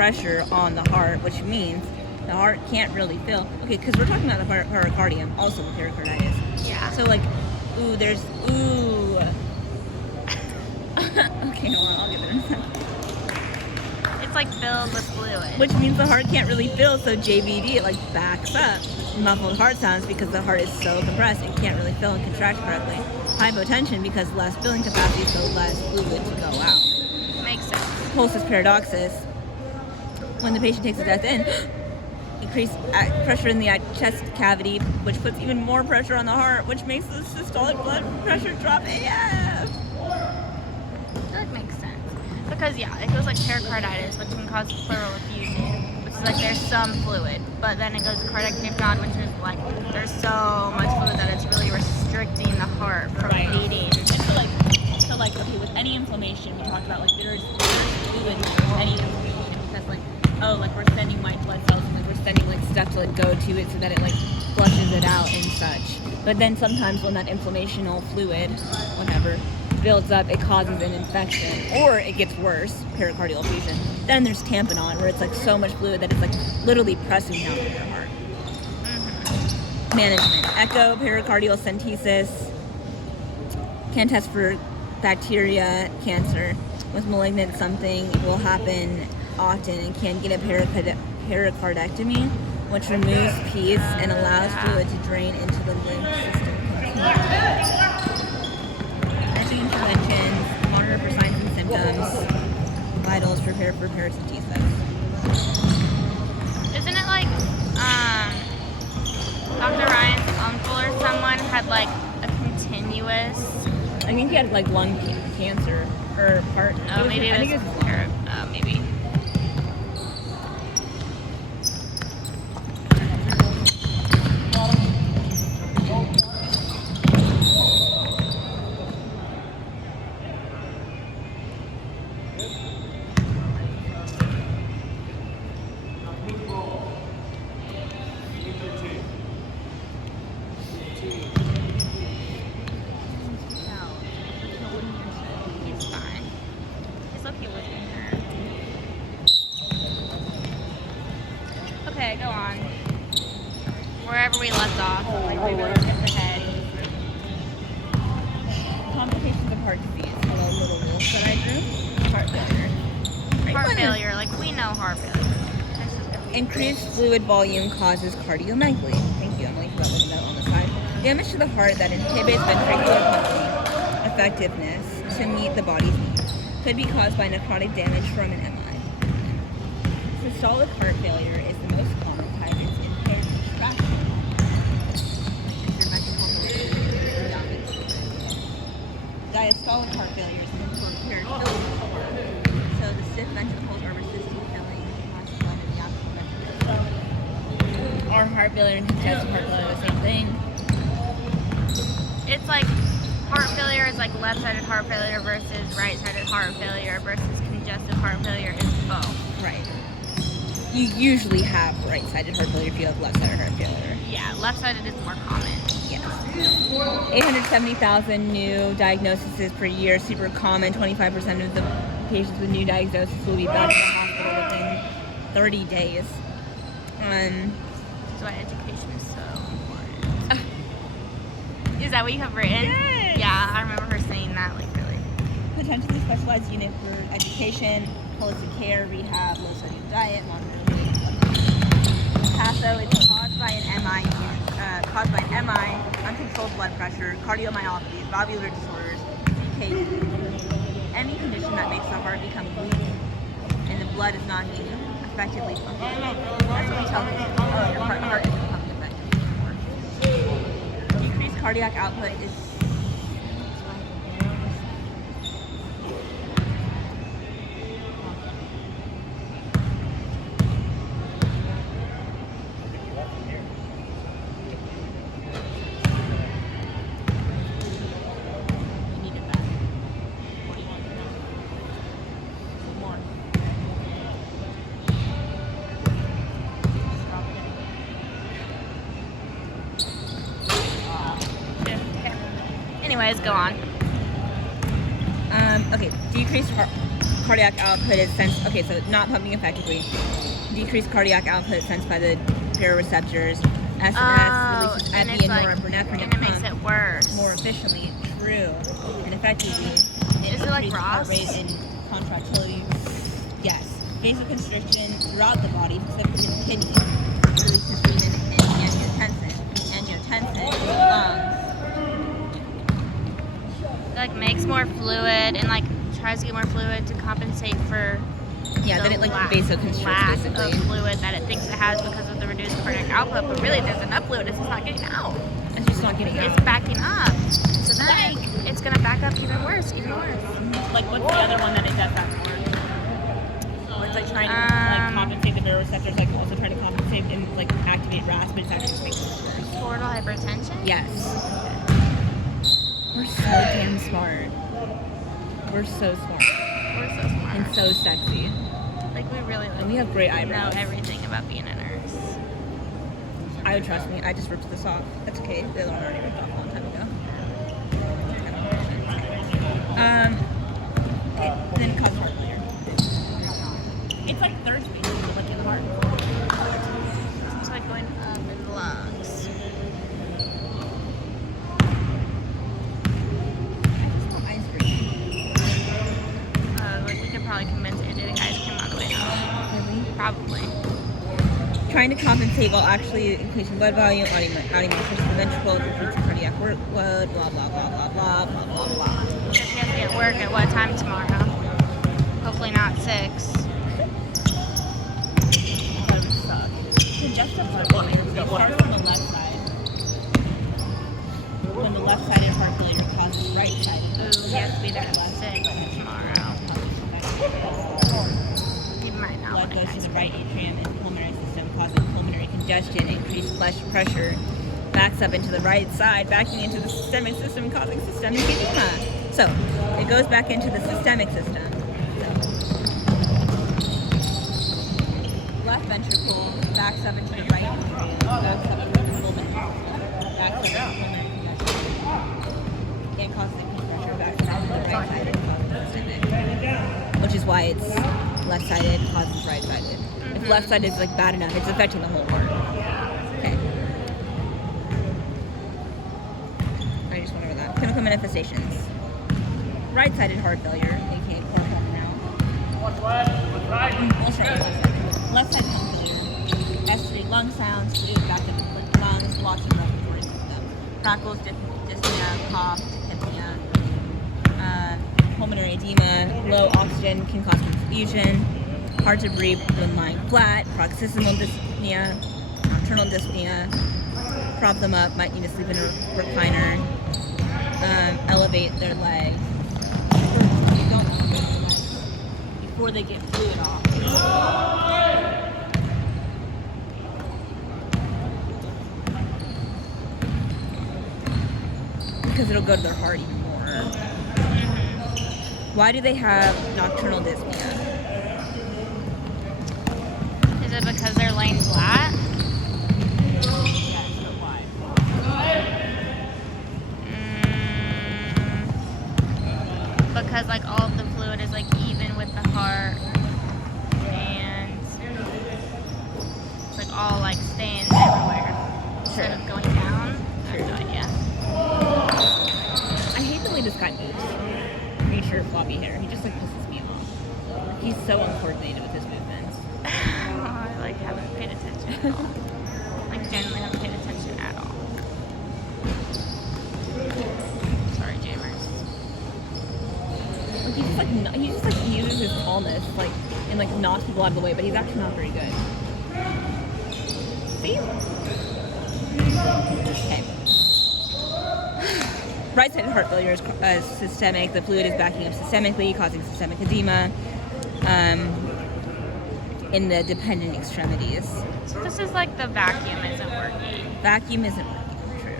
pressure on the heart, which means the heart can't really fill. Okay, because we're talking about the pericardium, also the pericarditis. Yeah. So like, okay, hold on, I'll give it a second. It's like filled with fluid. Which means the heart can't really fill, so JVD, it like backs up. Muffled heart sounds because the heart is so compressed, it can't really fill and contract correctly. Hypotension because less filling capacity, so less fluid to go out. Makes sense. Pulsus paradoxus, when the patient takes a breath in, increased pressure in the chest cavity, which puts even more pressure on the heart, which makes the systolic blood pressure drop AF. That makes sense. Because it goes like pericarditis, which can cause pleural effusion, which is like there's some fluid, but then it goes to cardiac tamponade, which is like there's so much fluid that it's really restricting the heart from beating. And so like okay, with any inflammation, we talked about like there's fluid in any inflammation because like we're sending white blood cells and like we're sending like stuff to like go to it so that it like flushes it out and such. But then sometimes when that inflammational fluid, whatever, builds up, it causes an infection, or it gets worse, pericardial effusion. Then there's tamponade, where it's like so much fluid that it's like literally pressing down on your heart. Mm-hmm. Management: echo pericardial centesis, can test for bacteria, cancer. With malignant, something will happen often and can get a pericardectomy, which removes peds and allows fluid to drain into the lymph system. Interventions, monitor for signs and symptoms, vitals, prepare for paracentesis. Isn't it like Dr. Ryan's uncle or someone had like a continuous? I think he had like lung cancer or heart. Oh, maybe it was maybe. Okay, go on. Wherever we left off, like we really skipped ahead. Complications of heart disease. Hello, little rules that I drew. Heart failure. Heart failure, like we know heart failure. Increased fluid volume causes cardiomegaly. Thank you, Emily, for that little note on the side. Damage to the heart that inhibits ventricular pumping effectiveness to meet the body's needs. Could be caused by necrotic damage from an MI. Systolic heart failure is the most common type. It's impaired contraction. Diastolic heart failure is impaired filling. So the stiff ventricles are resisting filling lots of blood in the optimal ventricles. Are heart failure and congestive heart failure the same thing? It's like heart failure is like left-sided heart failure versus right-sided heart failure versus congestive heart failure is both. Right. You usually have right-sided heart failure if you have left-sided heart failure. Yeah, left-sided is more common. Yes. 870,000 new diagnoses per year, super common. 25% of the patients with new diagnosis will be back in the hospital within 30 days. That's why education is so important. Is that what you have written? Yes. Yeah, I remember her saying that, like, really. Potentially specialized unit for education, holistic care, rehab, low sodium diet, monitoring. PASO is caused by an MI, uncontrolled blood pressure, cardiomyopathy, valvular disorders, CKD, any condition that makes the heart become weak and the blood is not being effectively pumped. That's what we tell people. Oh, your heart isn't pumping effectively. Decreased cardiac output is Anyways, go on. okay. Decreased cardiac output is sensed. Okay, so not pumping effectively. Decreased cardiac output sensed by the baroreceptors. SNS releases and epi it's and like, norepinephrine and it makes it worse. more efficiently. True. And effectively. Is it like increases heart Ross? rate and contractility. Yes. Vasoconstriction throughout the body, specifically in the kidney. Releases renin and angiotensin. Angiotensin in the lungs. It like makes more fluid and like tries to get more fluid to compensate for Yeah, the then it like lack vasoconstricts basically. of fluid that it thinks it has because of the reduced cardiac output. But really, there's enough fluid. It's just not getting out. It's just not getting It's out. backing up. So then it's gonna back up even worse, even worse. Like what's the other one that it does that for? Where it's like trying to like compensate the baroreceptors, like also trying to compensate and like activate RAS, but it's actually just making it worse. Portal hypertension. Yes. We're so damn smart. We're so smart We're so smart. and so sexy. Like we really And we have great know eyebrows. everything about being a nurse. I would trust me. I just ripped this off. That's okay. The other one already ripped off a long time ago. Okay. Then it causes heart failure. It's like third speed, like in the heart. It's like going up in the lungs. Ice cream. Like we could probably convince you to take ice cream all the way home. Probably. Trying to compensate while actually increasing blood volume, adding more pressure to the ventricles, reducing cardiac workload, blah blah blah blah blah blah blah blah. Because she has to get work at what time tomorrow? Hopefully not 6. That would suck. Congestive heart failure starts on the left side. When the left-sided heart failure causes right-sided. Ooh, he has to be there at 6 tomorrow. You might not Blood want goes to ice the cream. right atrium and pulmonary system, causing pulmonary congestion, increased blood pressure, backs up into the right side, backing into the systemic system, causing systemic edema. So, it goes back into the systemic system. Left ventricle backs up into the right atrium, backs up into the pulmonary system, backs up into pulmonary congestion, and causes increased pressure, backs up into the right side and causes systemic. Which is why it's left-sided causes right-sided. If left-sided is like bad enough, it's affecting the whole heart. Okay. I just went over that. Clinical manifestations. Right-sided heart failure, aka poor heart now. Left-sided heart failure. Estimated lung sounds, fluid back up in the lungs, loss of respiratory system. Crackles, dyspnea, cough, tachypnea. Pulmonary edema, low oxygen can cause confusion, hard to breathe when lying flat, paroxysmal dyspnea, nocturnal dyspnea, prop them up, might need to sleep in a recliner, elevate their legs. You don't elevate their legs before they get fluid off. Because it'll go to their heart even more. Why do they have nocturnal dyspnea? Is it because they're laying flat? Yes, but why? Because like all of the fluid is like even with the heart, and it's like all like staying everywhere instead of going down. I have no idea. I hate the way this guy moves. Pretty sure floppy hair. He just like pisses me off. He's so uncoordinated with his movements. I like haven't paid attention at all. Like genuinely haven't paid attention at all. Sorry, Jamers. Like he just like uses his tallness like and like knocks people out of the way, but he's actually not very good. See? Okay. Right-sided heart failure is systemic. The fluid is backing up systemically, causing systemic edema in the dependent extremities. So this is like the vacuum isn't working. Vacuum isn't working. True.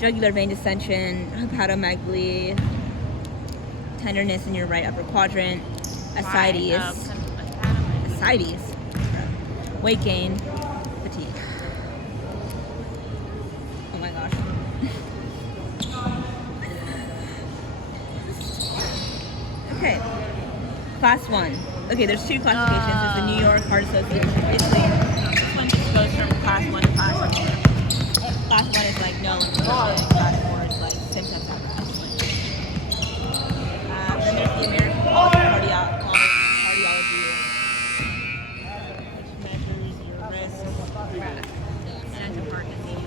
Jugular vein dissension, hepatomegaly, tenderness in your right upper quadrant, ascites, ascites, weight gain, fatigue. Oh my gosh. Okay. Class 1. Okay, there's 2 classifications. There's the New York Heart Association. Basically, this one just goes from class 1 to class 4. Class 1 is like no limitation. Class 4 is like symptoms of wrestling. Then there's the American College of Cardiology, which measures your risk and of heart disease.